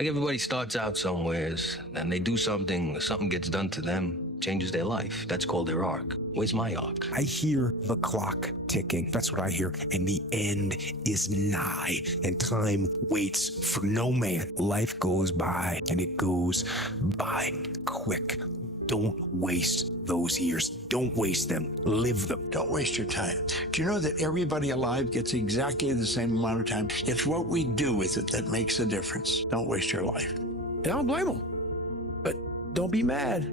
Like everybody starts out somewheres, and they do something gets done to them, changes their life. That's called their arc. Where's my arc? I hear the clock ticking. That's what I hear. And the end is nigh, and time waits for no man. Life goes by, and it goes by quick. Don't waste those years. Don't waste them. Live them. Don't waste your time. Do you know that everybody alive gets exactly the same amount of time? It's what we do with it that makes a difference. Don't waste your life. And I don't blame them. But don't be mad.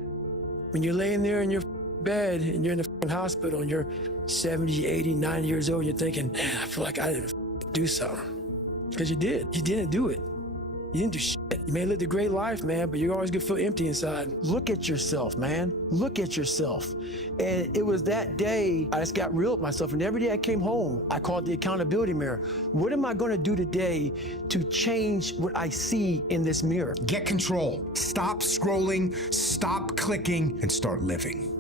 When you're laying there in your bed and you're in the hospital and you're 70, 80, 90 years old, and you're thinking, man, I feel like I didn't do something. Because you did. You didn't do it. You didn't do shit. You may have lived a great life, man, but you're always gonna feel empty inside. Look at yourself, man. Look at yourself. And it was that day I just got real with myself. And every day I came home, I called the accountability mirror. What am I gonna do today to change what I see in this mirror? Get control. Stop scrolling, stop clicking, and start living.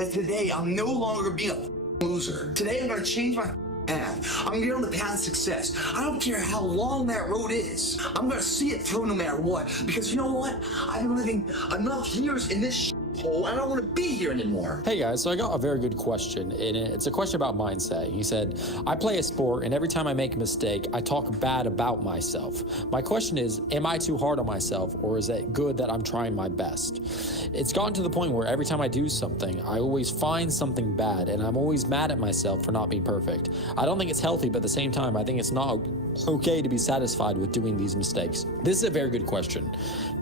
And today, I'm no longer being a loser. Today, I'm gonna change my path. I'm gonna get on the path of success. I don't care how long that road is. I'm gonna see it through no matter what. Because you know what? I've been living enough years in this hole. I don't want to be here anymore. Hey guys, so I got a very good question, and it's a question about mindset. He said, I play a sport, and every time I make a mistake, I talk bad about myself. My question is, am I too hard on myself, or is it good that I'm trying my best? It's gotten to the point where every time I do something, I always find something bad, and I'm always mad at myself for not being perfect. I don't think it's healthy, but at the same time, I think it's not okay to be satisfied with doing these mistakes. This is a very good question,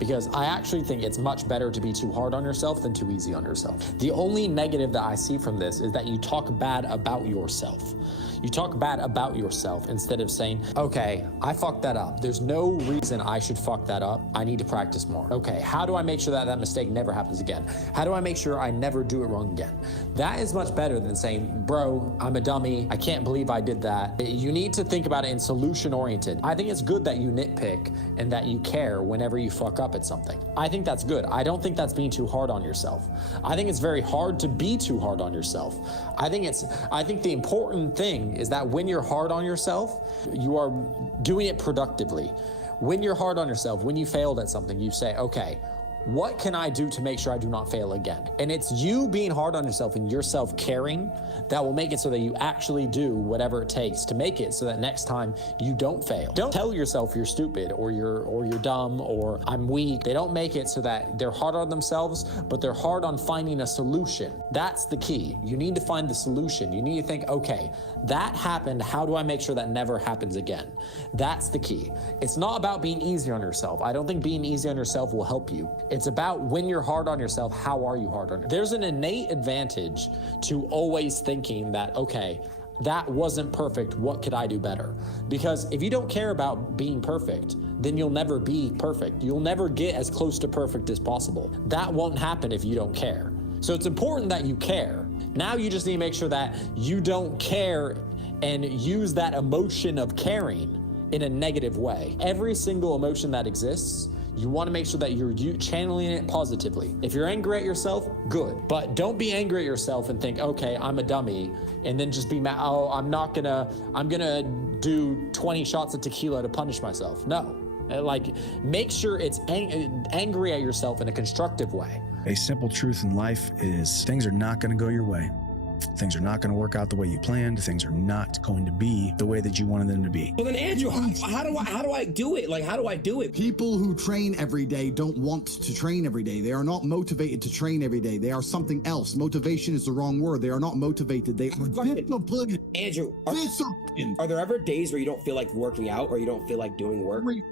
because I actually think it's much better to be too hard on yourself than too easy on yourself. The only negative that I see from this is that you talk bad about yourself. You talk bad about yourself instead of saying, okay, I fucked that up. There's no reason I should fuck that up. I need to practice more. Okay, how do I make sure that that mistake never happens again? How do I make sure I never do it wrong again? That is much better than saying, bro, I'm a dummy. I can't believe I did that. You need to think about it in solution oriented. I think it's good that you nitpick and that you care whenever you fuck up at something. I think that's good. I don't think that's being too hard on yourself. I think it's very hard to be too hard on yourself. I think the important thing is that when you're hard on yourself, you are doing it productively. When you're hard on yourself, when you failed at something, you say, okay, what can I do to make sure I do not fail again? And it's you being hard on yourself and your self-caring that will make it so that you actually do whatever it takes to make it so that next time you don't fail. Don't tell yourself you're stupid or you're dumb or I'm weak. They don't make it so that they're hard on themselves, but they're hard on finding a solution. That's the key. You need to find the solution. You need to think, okay, that happened. How do I make sure that never happens again? That's the key. It's not about being easy on yourself. I don't think being easy on yourself will help you. It's about when you're hard on yourself, how are you hard on yourself? There's an innate advantage to always thinking that, okay, that wasn't perfect, what could I do better? Because if you don't care about being perfect, then you'll never be perfect. You'll never get as close to perfect as possible. That won't happen if you don't care. So it's important that you care. Now you just need to make sure that you don't care and use that emotion of caring in a negative way. Every single emotion that exists, you want to make sure that you're channeling it positively. If you're angry at yourself, good. But don't be angry at yourself and think, okay, I'm a dummy, and then just be mad, oh, I'm gonna do 20 shots of tequila to punish myself. No, like make sure it's angry at yourself in a constructive way. A simple truth in life is things are not going to go your way. Things are not going to work out the way you planned. Things are not going to be the way that you wanted them to be. Well then, Andrew, how do I do it? Like, how do I do it? People who train every day don't want to train every day. They are not motivated to train every day. They are something else. Motivation is the wrong word. They are not motivated. They are disciplined. Andrew, are there ever days where you don't feel like working out or you don't feel like doing work? Every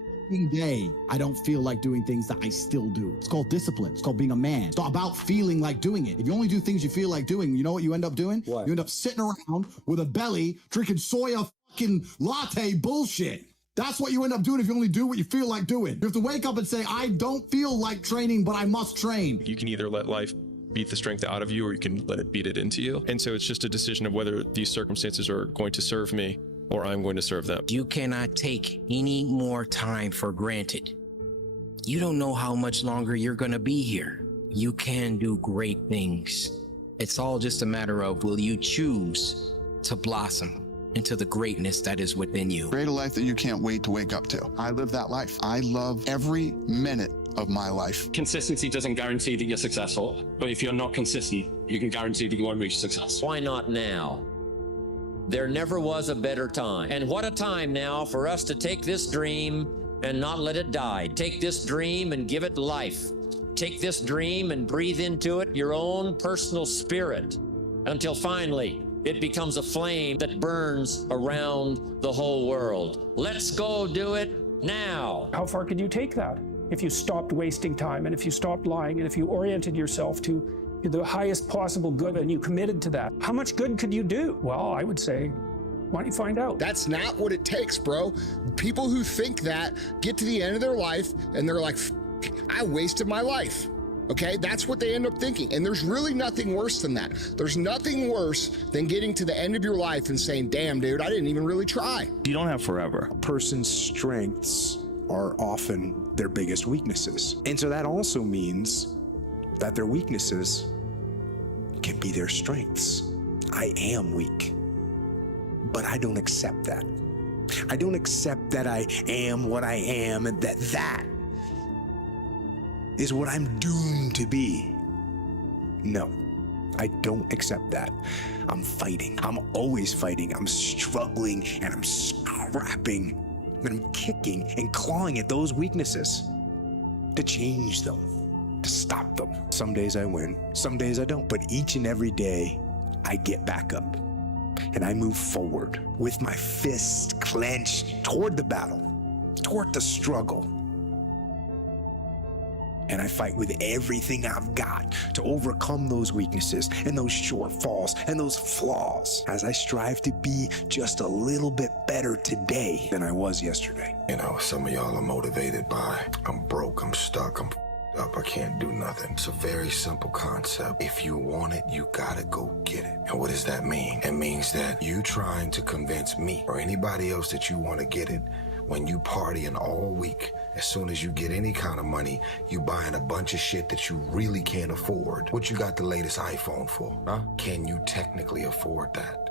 day, I don't feel like doing things that I still do. It's called discipline. It's called being a man. It's not about feeling like doing it. If you only do things you feel like doing, you know what you end up doing? What? You end up sitting around with a belly drinking soya fucking latte bullshit. That's what you end up doing if you only do what you feel like doing. You have to wake up and say, I don't feel like training, but I must train. You can either let life beat the strength out of you or you can let it beat it into you. And so it's just a decision of whether these circumstances are going to serve me or I'm going to serve them. You cannot take any more time for granted. You don't know how much longer you're gonna be here. You can do great things. It's all just a matter of, will you choose to blossom? into the greatness that is within you. Create a life that you can't wait to wake up to. I live that life. I love every minute of my life. Consistency doesn't guarantee that you're successful, but if you're not consistent, you can guarantee that you won't reach success. Why not now? There never was a better time. And what a time now for us to take this dream and not let it die. Take this dream and give it life. Take this dream and breathe into it your own personal spirit until finally it becomes a flame that burns around the whole world. Let's go do it now. How far could you take that if you stopped wasting time and if you stopped lying and if you oriented yourself to the highest possible good and you committed to that? How much good could you do? Well, I would say, why don't you find out? That's not what it takes, bro. People who think that get to the end of their life and they're like, I wasted my life. Okay, that's what they end up thinking. And there's really nothing worse than that. There's nothing worse than getting to the end of your life and saying, damn, dude, I didn't even really try. You don't have forever. A person's strengths are often their biggest weaknesses. And so that also means that their weaknesses can be their strengths. I am weak, but I don't accept that. I don't accept that I am what I am and that is what I'm doomed to be. No, I don't accept that. I'm fighting. I'm always fighting. I'm struggling and I'm scrapping and I'm kicking and clawing at those weaknesses to change them, to stop them. Some days I win, some days I don't. But each and every day I get back up and I move forward with my fists clenched toward the battle, toward the struggle. And I fight with everything I've got to overcome those weaknesses and those shortfalls and those flaws as I strive to be just a little bit better today than I was yesterday. You know, some of y'all are motivated by, I'm broke, I'm stuck, I'm up, I can't do nothing. It's a very simple concept. If you want it, you gotta go get it. And what does that mean? It means that you trying to convince me or anybody else that you want to get it when you partying all week. As soon as you get any kind of money, you buying a bunch of shit that you really can't afford. What you got the latest iPhone for, huh? Can you technically afford that?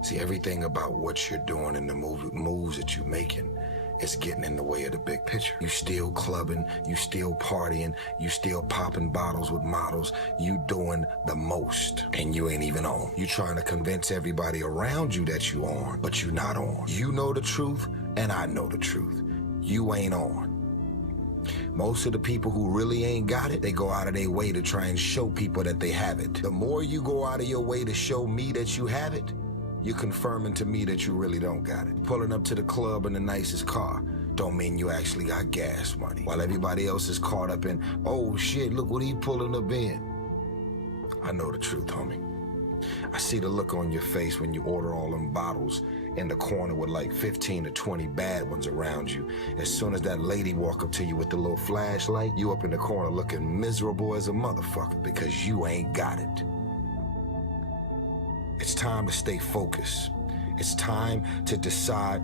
See, everything about what you're doing and the moves that you're making is getting in the way of the big picture. You still clubbing, you still partying, you still popping bottles with models, you doing the most, and you ain't even on. You trying to convince everybody around you that you on, but you not on. You know the truth, and I know the truth. You ain't on. Most of the people who really ain't got it, they go out of their way to try and show people that they have it. The more you go out of your way to show me that you have it, you're confirming to me that you really don't got it. Pulling up to the club in the nicest car don't mean you actually got gas money. While everybody else is caught up in, oh shit, look what he pulling up in. I know the truth, homie. I see the look on your face when you order all them bottles in the corner with like 15 to 20 bad ones around you. As soon as that lady walk up to you with the little flashlight, you up in the corner looking miserable as a motherfucker because you ain't got it. It's time to stay focused. It's time to decide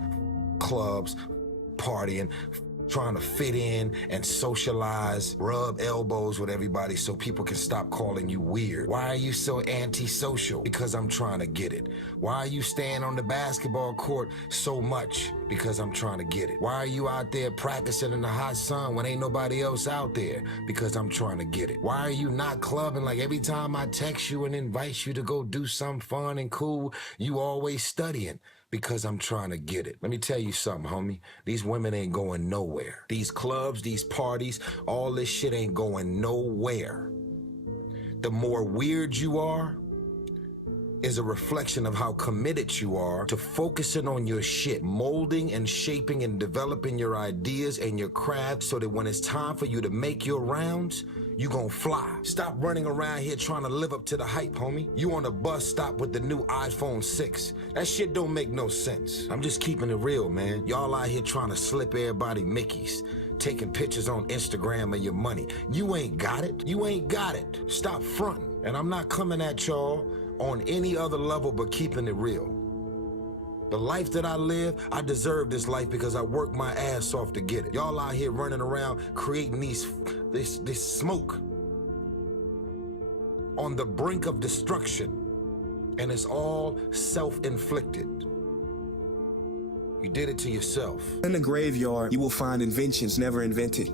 clubs, partying, trying to fit in and socialize, rub elbows with everybody so people can stop calling you weird. Why are you so antisocial? Because I'm trying to get it. Why are you staying on the basketball court so much? Because I'm trying to get it. Why are you out there practicing in the hot sun when ain't nobody else out there? Because I'm trying to get it. Why are you not clubbing like every time I text you and invite you to go do something fun and cool, you always studying? Because I'm trying to get it. Let me tell you something, homie. These women ain't going nowhere. These clubs, these parties, all this shit ain't going nowhere. The more weird you are is a reflection of how committed you are to focusing on your shit, molding and shaping and developing your ideas and your craft so that when it's time for you to make your rounds, you gon' fly. Stop running around here trying to live up to the hype, homie. You on a bus stop with the new iPhone 6. That shit don't make no sense. I'm just keeping it real, man. Y'all out here trying to slip everybody Mickeys, taking pictures on Instagram of your money. You ain't got it. You ain't got it. Stop fronting. And I'm not coming at y'all on any other level but keeping it real. The life that I live, I deserve this life because I worked my ass off to get it. Y'all out here running around creating this smoke on the brink of destruction, and it's all self-inflicted. You did it to yourself. In the graveyard, you will find inventions never invented,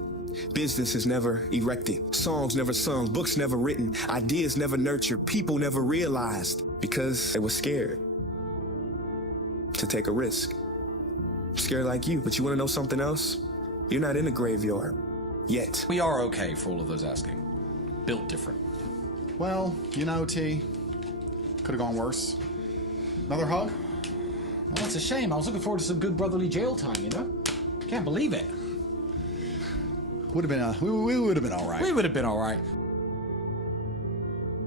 businesses never erected, songs never sung, books never written, ideas never nurtured, people never realized because they were scared to take a risk. Scared like you, but you want to know something else? You're not in the graveyard yet. We are okay for all of those asking. Built different. Well, you know, T, could have gone worse. Another hug? Well, that's a shame. I was looking forward to some good brotherly jail time, you know? Can't believe it. Would have been, we would have been all right. We would have been all right.